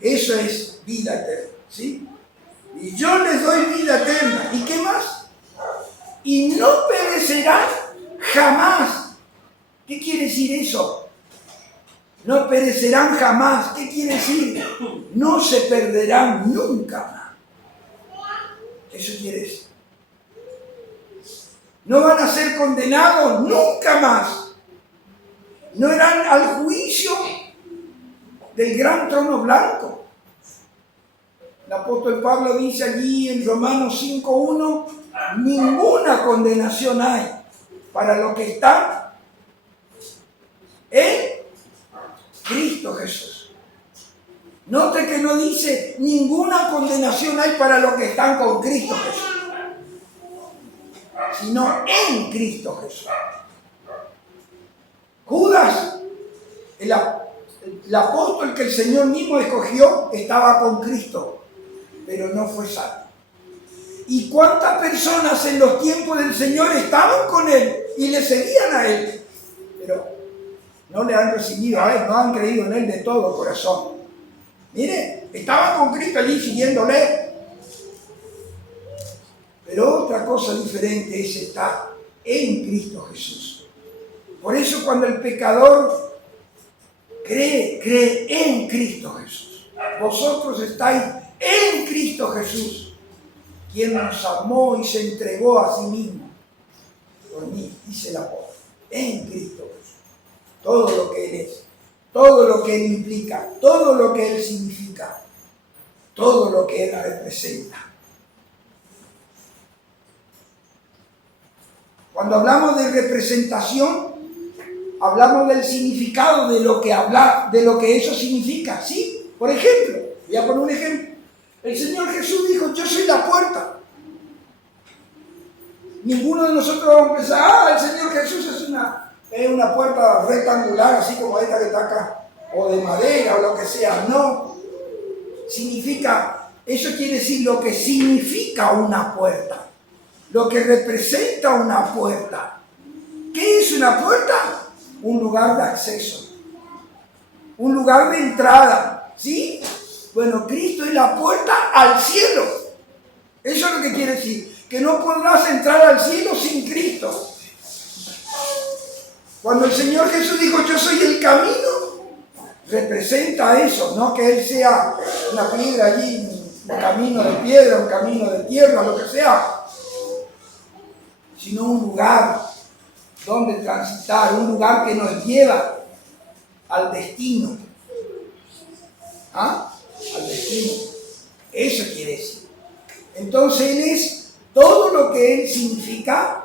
Eso es vida eterna, ¿sí? Y yo les doy vida eterna. ¿Y qué más? Y no perecerán jamás. ¿Qué quiere decir eso? No perecerán jamás. ¿Qué quiere decir? No se perderán nunca más. Eso quiere decir. No van a ser condenados nunca más. No irán al juicio del gran trono blanco. El apóstol Pablo dice allí en Romanos 5:1, ninguna condenación hay para los que están en Cristo Jesús. Note que no dice ninguna condenación hay para los que están con Cristo Jesús, sino en Cristo Jesús. Judas, el apóstol que el Señor mismo escogió, estaba con Cristo, pero no fue salvo. ¿Y cuántas personas en los tiempos del Señor estaban con Él y le seguían a Él? Pero no le han recibido a Él, no han creído en Él de todo corazón. Mire, estaban con Cristo allí siguiéndole. Pero otra cosa diferente es estar en Cristo Jesús. Por eso cuando el pecador cree en Cristo Jesús. Vosotros estáis en Cristo Jesús, quien nos amó y se entregó a sí mismo por mí, dice el apóstol. En Cristo Jesús. Todo lo que Él es, todo lo que Él implica, todo lo que Él significa, todo lo que Él representa. Cuando hablamos de representación, hablamos del significado de lo que eso significa, ¿sí? Por ejemplo, voy a poner un ejemplo. El Señor Jesús dijo, yo soy la puerta. Ninguno de nosotros vamos a pensar, el Señor Jesús es una puerta rectangular, así como esta que está acá, o de madera, o lo que sea. No. Significa, eso quiere decir lo que significa una puerta. Lo que representa una puerta. ¿Qué es una puerta? Un lugar de acceso. Un lugar de entrada. ¿Sí? Bueno, Cristo es la puerta al cielo. Eso es lo que quiere decir. Que no podrás entrar al cielo sin Cristo. Cuando el Señor Jesús dijo, yo soy el camino, representa eso. No que Él sea una piedra allí, un camino de piedra, un camino de tierra, lo que sea. Sino un lugar donde transitar, un lugar que nos lleva al destino. ¿Ah? Al destino. Eso quiere decir. Entonces Él es todo lo que Él significa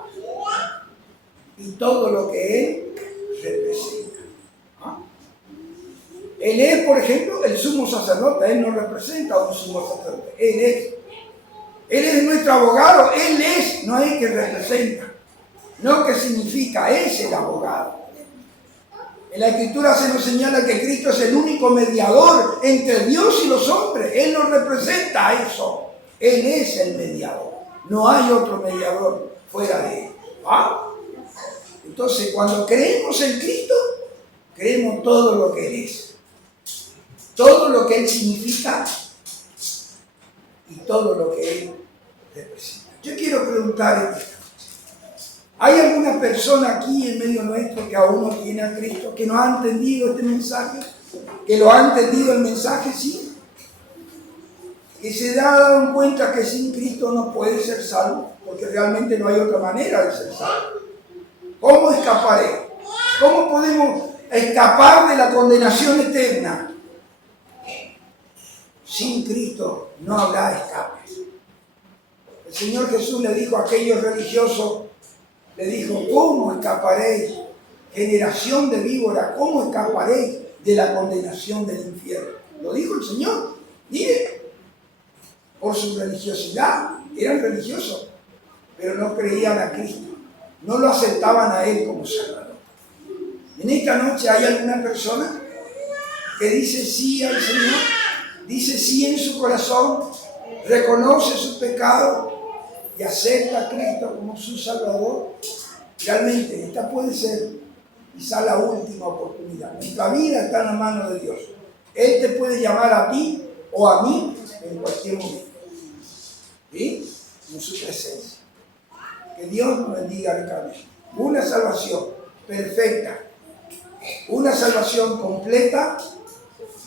y todo lo que Él representa. ¿Ah? Él es, por ejemplo, el sumo sacerdote. Él no representa a un sumo sacerdote. Él es nuestro abogado. Él es, no es que representa. No que significa, es el abogado. En la Escritura se nos señala que Cristo es el único mediador entre Dios y los hombres. Él nos representa a eso. Él es el mediador. No hay otro mediador fuera de Él. ¿Ah? Entonces, cuando creemos en Cristo, creemos todo lo que Él es. Todo lo que Él significa y todo lo que Él representa. Yo quiero preguntar esto. ¿Hay alguna persona aquí en medio nuestro que aún no tiene a Cristo, que no ha entendido este mensaje? ¿Que lo ha entendido el mensaje? Sí. ¿Que se ha dado cuenta que sin Cristo no puede ser salvo? Porque realmente no hay otra manera de ser salvo. ¿Cómo escaparé? ¿Cómo podemos escapar de la condenación eterna? Sin Cristo no habrá escape. El Señor Jesús le dijo a aquellos religiosos, le dijo, ¿cómo escaparéis, generación de víboras? ¿Cómo escaparéis de la condenación del infierno? Lo dijo el Señor. Mire, por su religiosidad, eran religiosos, pero no creían a Cristo. No lo aceptaban a Él como Salvador. En esta noche hay alguna persona que dice sí al Señor, dice sí en su corazón, reconoce su pecado y acepta a Cristo como su Salvador. Realmente esta puede ser quizá la última oportunidad. Nuestra vida está en la mano de Dios. Él te puede llamar a ti o a mí en cualquier momento. ¿Sí? En su presencia. Que Dios nos bendiga ricamente. Una salvación perfecta, una salvación completa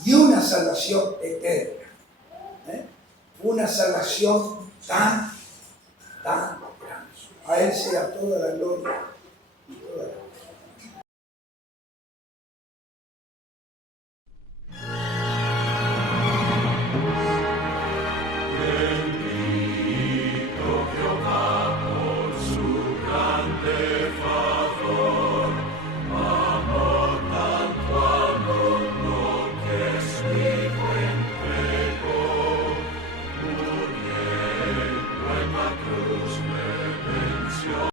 y una salvación eterna. Una salvación tan grande. A Él sea toda la gloria y toda la